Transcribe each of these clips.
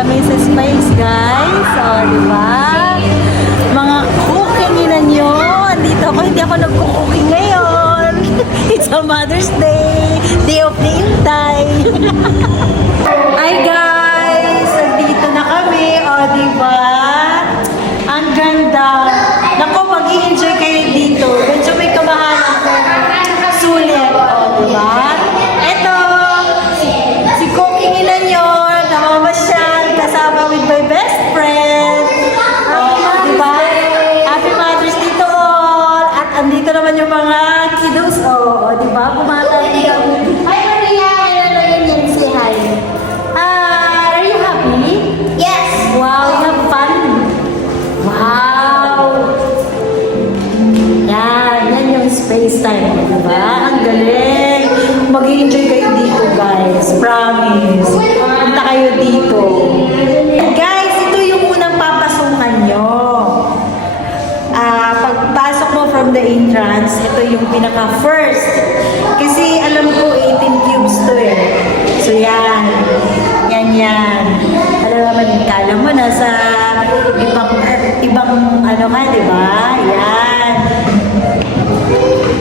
kami sa space, guys. So, di ba? Mga cooking nyo. Andito ako, hindi ako nag-cooking ngayon. It's a Mother's Day. Day of the Intay. Hi, guys! Andito na kami. O, di ba? Ang ganda. Naku, mag-i-enjoy kayo dito. Medyo may kamahalan ko. Sulit. O, di ba? Ito, si cooking nyo. Namamasyal. Kasama with my best friend. O, di ba? Happy Mother's Day to all. At andito naman yung mga kiddos. O, di ba? Pumata dito. Hi, Maria. Hello, yun. Say hi. Are you happy? Yes. Wow, you have fun. Wow. Yan yung space time, di ba? Ang galing. Mag-i-enjoy kayo dito, guys. Promise. Punta kayo dito. Guys, ito yung unang papasukan nyo. Pagpasok mo from the entrance, ito yung pinaka-first. Kasi alam ko, 18 cubes to eh. So yan. Yan. Alam naman yung kala mo, nasa ibang ano ka, di ba? Yan.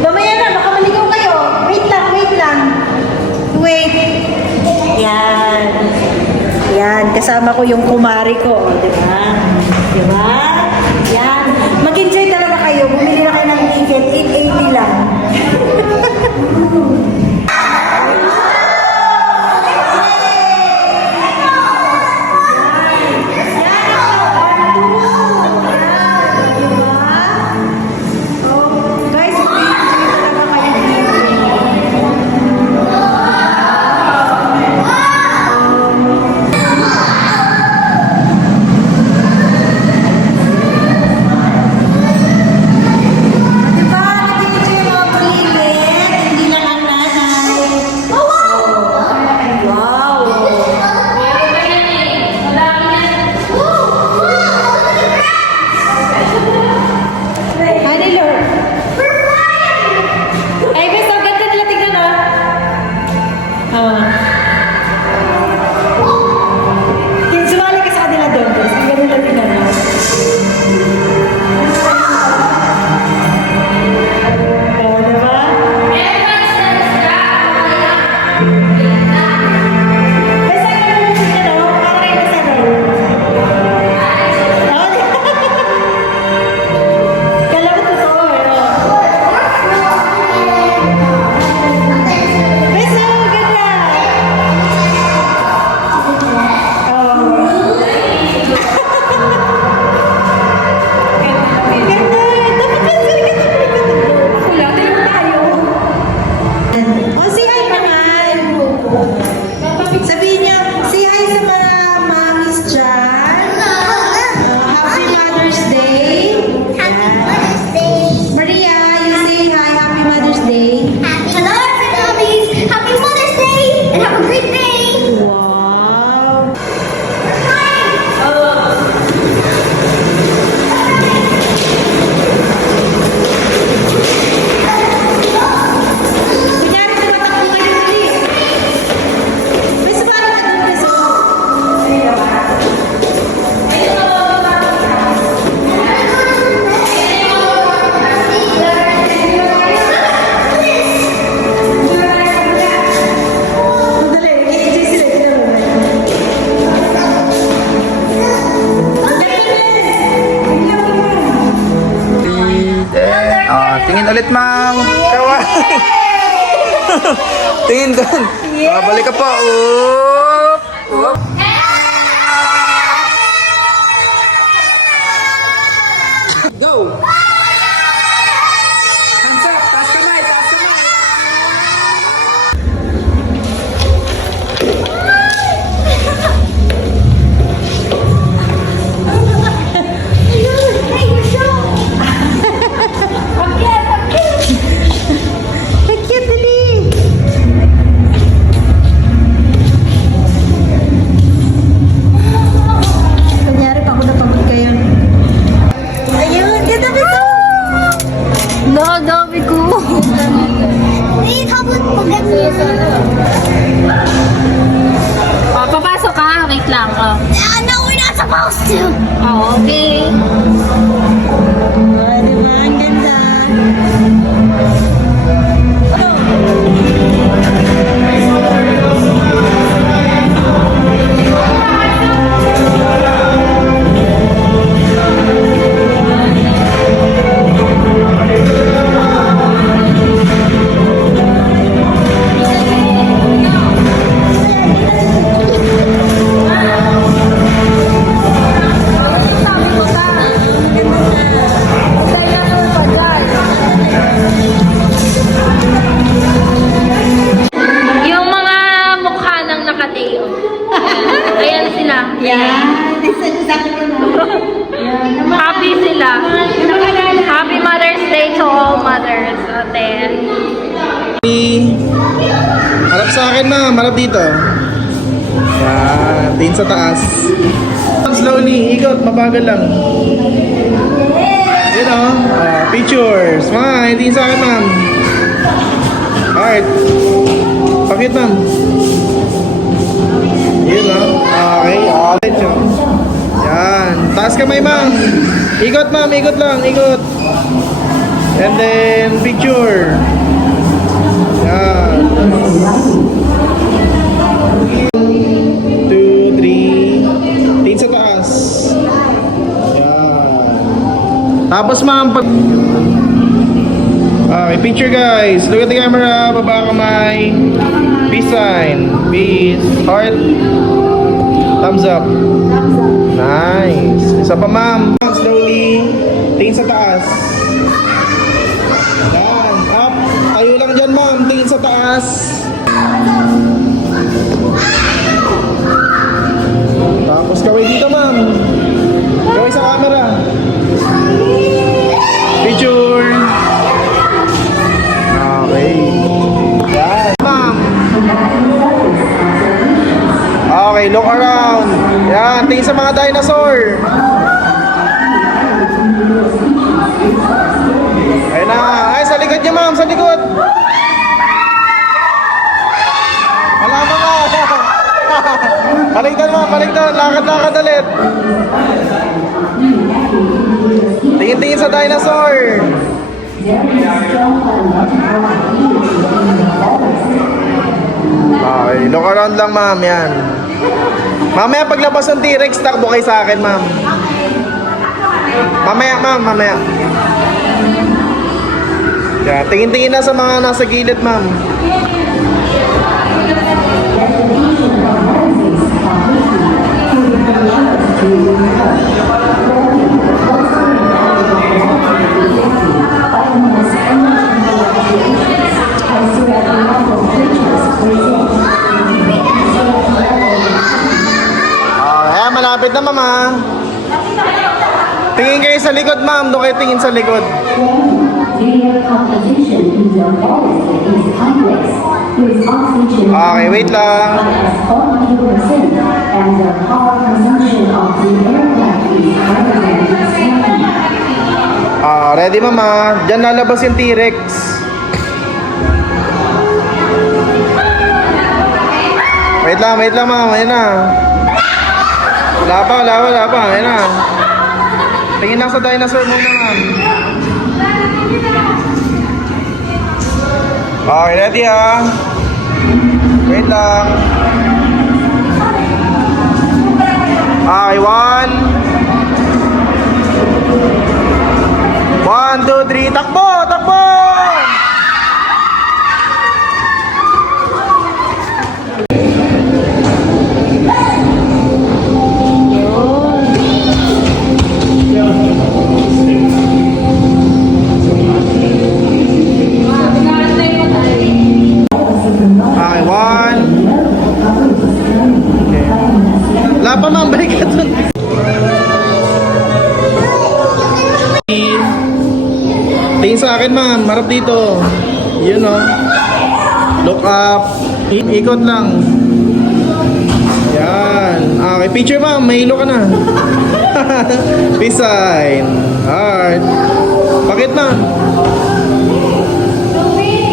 Mamaya na, baka maligaw kayo. Wait lang. Wait. Yan, kasama ko yung kumari ko, di ba? Di ba? Yan. Mag-enjoy talaga kayo. Bumili na kayo ng ticket, 880 lang. Sumali ka sa kanila doon, guys. Ang ganun lang tingnan mo. Oh, diba? Basta ka naman siya, no? Para kayo basta doon. Oh, kala mo totoo, Basta, ganda. Sabihin niya, say hi sa mga mommies dyan. Happy Mother's Day. Happy Mother's Day. Maria, you say hi. Happy Mother's Day. Hello, everybody. Happy Mother's Day and have a great day. Wow. Kunyari, tumatakbo kayo ulit. May sumali ka doon kasi. Madali, i-enjoy sila. Tignan mo. Tingin ulit, Mang. Kawaii. Tingin doon. Balik ka pa. Oop. Go. Hands up. Taas kamay. Hey, you're so. Again. Ang cute, dali. Papasok ka, wait lang. Oh. supposed to. Okay. Oh, diba? Ang ganda. Yung mga mukha ng nakatayo. Ayan sila. Yeah. This is exactly Happy sila. Happy Mother's Day to all mothers. Ate. Harap sa akin ma'am, harap dito. Yan, tingin sa taas. Slowly, ikot, mabagal lang. Yun o, pictures. Mga, tingin sa akin ma'am. Alright. Pakit ma'am. Yun o, okay. Yan, taas kamay ma'am. Ikot ma'am, ikot lang, ikot. And then, picture. Yan. 2, 3. Tingin sa taas. Yan. Tapos ma'am, pag... Okay, picture guys. Look at the camera. Baba kamay. Peace sign. Peace. Heart. Thumbs up. Nice. Isa pa ma'am. Slowly. Tingin sa taas. Yan. Up. Tayo lang dyan ma'am. Tingin sa taas. Tapos kaway dito ma'am. Kaway sa camera. Picture. Okay. Yan. Ma'am. Okay, look around. Yan, tingin sa mga dinosaur. Ayun na. Ay, sa likod niya ma'am, sa likod. Wala mo nga. Baligtad ma'am, baligtad. Lakad-lakad ulit. Tingin-tingin sa dinosaur. Okay, look around lang ma'am, yan. Mamaya paglabas ng T-Rex, takbo kayo sa akin ma'am. Mamaya ma'am, mamaya. Yan, tingin-tingin na sa mga nasa gilid ma'am. Ayan, malapit na ma'am ha. Tingin kayo sa likod ma'am, doon kayo tingin sa likod. Okay, wait lang. Ready mama? Diyan lalabas yung T-Rex. Wait lang ma'am, ayan na. Wala pa, ayan na. Tingin lang sa dinosaur muna ma'am. Okay, ready ha? Wait lang. Okay, 1, 2, 3, takbo! Takbo! Okay, 1. Okay. Wala pa ma'am, balik ka dun. Tingin sa akin ma'am, harap dito. Yun o. Look up. Ikot lang. Yan. Okay, picture ma'am, may hilo ka na. Peace sign. Heart. Pakit ma'am.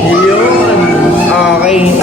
Yun. Okay.